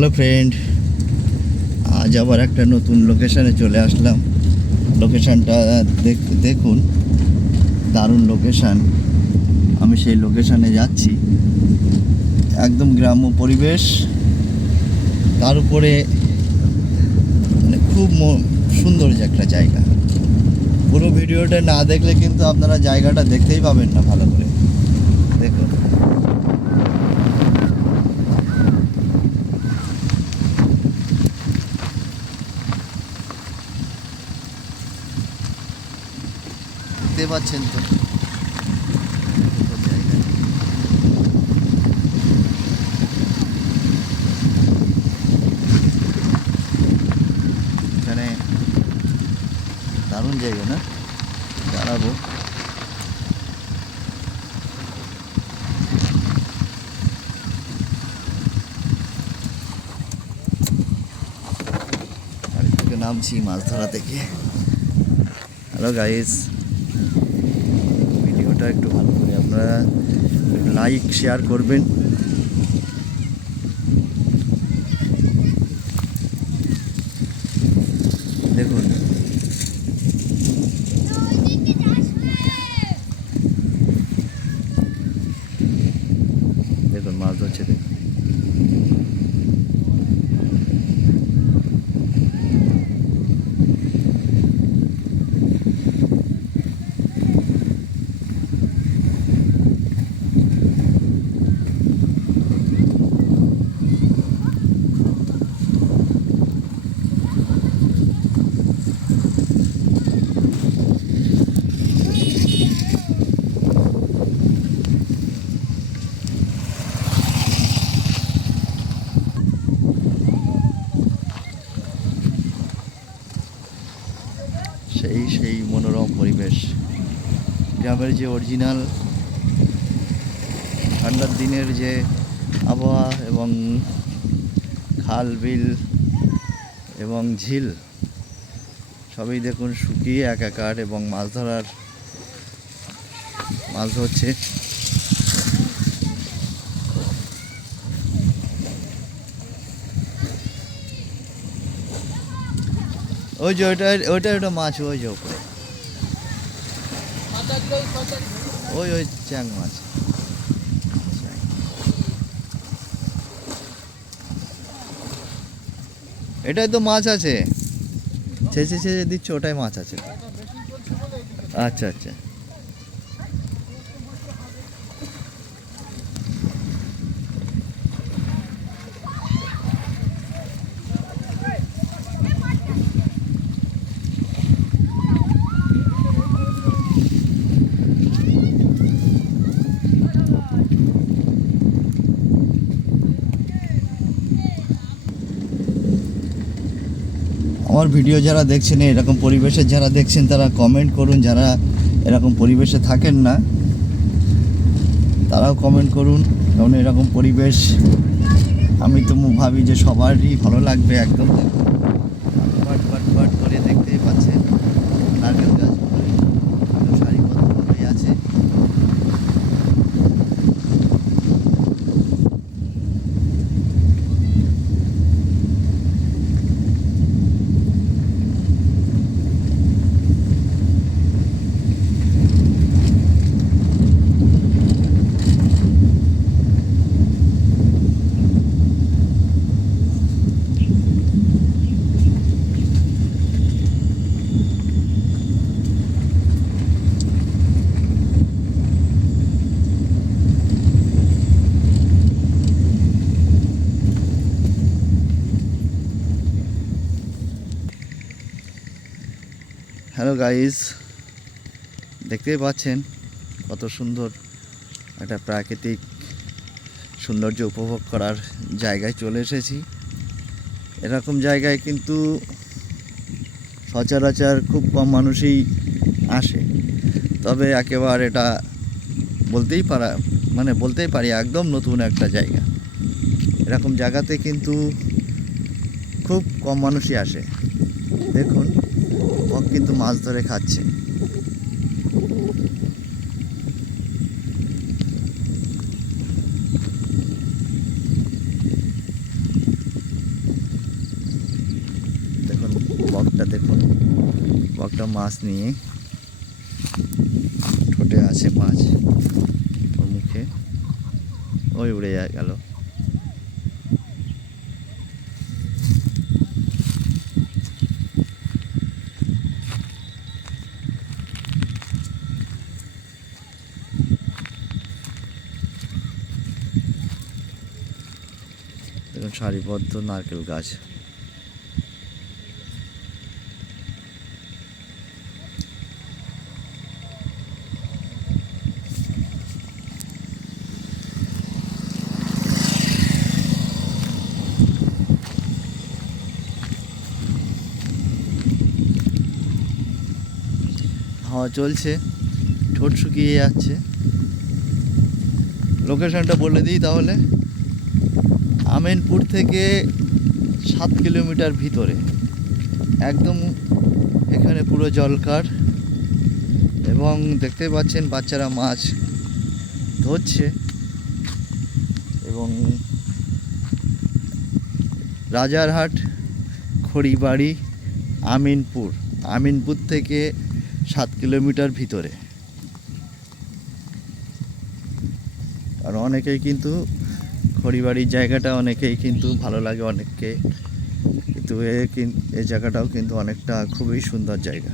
Hello friend আজ আবার একটা নতুন লোকেশানে চলে আসলাম। লোকেশানটা দেখ- দেখুন। দারুণ লোকেশান আমি সেই লোকেশানে যাচ্ছি। একদম গ্রাম্য পরিবেশ। তার উপরে মানে খুব সুন্দর যে একটা জায়গা। পুরো ভিডিওটা না দেখলে কিন্তু আপনারা জায়গাটা দেখতেই পাবেন না ভালো করে। দেখুন। দেখতে পাচ্ছেন তো। এখানে দারুণ জায়গা না? দাঁড়াবো। নামছি মাছ ধরা থেকে। হ্যালো গাইস ভিডিওটা একটু ভালো করে আপনারা লাইক শেয়ার করবেন দেখুন দেখুন মাছ ধরছে দেখুন সেই সেই মনোরম পরিবেশ। গ্রামের যে অরিজিনাল ঠান্ডার দিনের যে আবহাওয়া এবং খাল, বিল এবং ঝিল, সবই দেখুন শুকিয়ে একাকার এবং মাছ ধরার মাছ ধরছে। ওই যে ওইটা ওইটা ওইটা মাছ, ওই যে উপরে ওই ওই চ্যাং মাছ এটাই তো মাছ আছে। ছেঁচে ছেঁচে দিচ্ছে, ওটাই মাছ আছে। আচ্ছা আচ্ছা। আমার ভিডিও যারা দেখছেন, এরকম পরিবেশে যারা দেখছেন, তারা কমেন্ট করুন। যারা এরকম পরিবেশে থাকেন না, তারাও কমেন্ট করুন। কারণ এরকম পরিবেশ, আমি তো ভাবি যে সবারই ভালো লাগবে একদম। বাট বাট বাট করে দেখতেই পাচ্ছেন। নারকেল গাছগুলো একদম সারিবদ্ধভাবেই আছে হ্যালো গাইস, দেখতেই পাচ্ছেন কত সুন্দর একটা প্রাকৃতিক সৌন্দর্য উপভোগ করার জায়গায় চলে এসেছি। এরকম জায়গায় কিন্তু সচরাচর খুব কম মানুষই আসে। তবে একেবারে এটা বলতেই পারা মানে বলতেই পারি একদম নতুন একটা জায়গা। এরকম জায়গাতে কিন্তু খুব কম মানুষই আসে। দেখুন বক কিন্তু মাছ ধরে খাচ্ছে। দেখুন, বকটা দেখুন। বকটা মাছ নিয়ে ঠোঁটে আছে মাছ। ওর মুখে, ওই উড়ে গেল। সারিবদ্ধ নারকেল গাছ। হাওয়া চলছে ঠোঁট শুকিয়ে যাচ্ছে। লোকেশনটা বলে দিই তাহলে। আমিনপুর থেকে সাত কিলোমিটার ভিতরে। একদম এখানে পুরো জলকার এবং দেখতে পাচ্ছেন বাচ্চারা মাছ ধরছে এবং রাজারহাট, খড়িবাড়ি, আমিনপুর আমিনপুর থেকে সাত কিলোমিটার ভিতরে। আর অনেকেই কিন্তু খড়িবাড়ির জায়গাটা অনেকেই কিন্তু ভালো লাগে, অনেককে। কিন্তু এ এই জায়গাটাও কিন্তু অনেকটা খুবই সুন্দর জায়গা।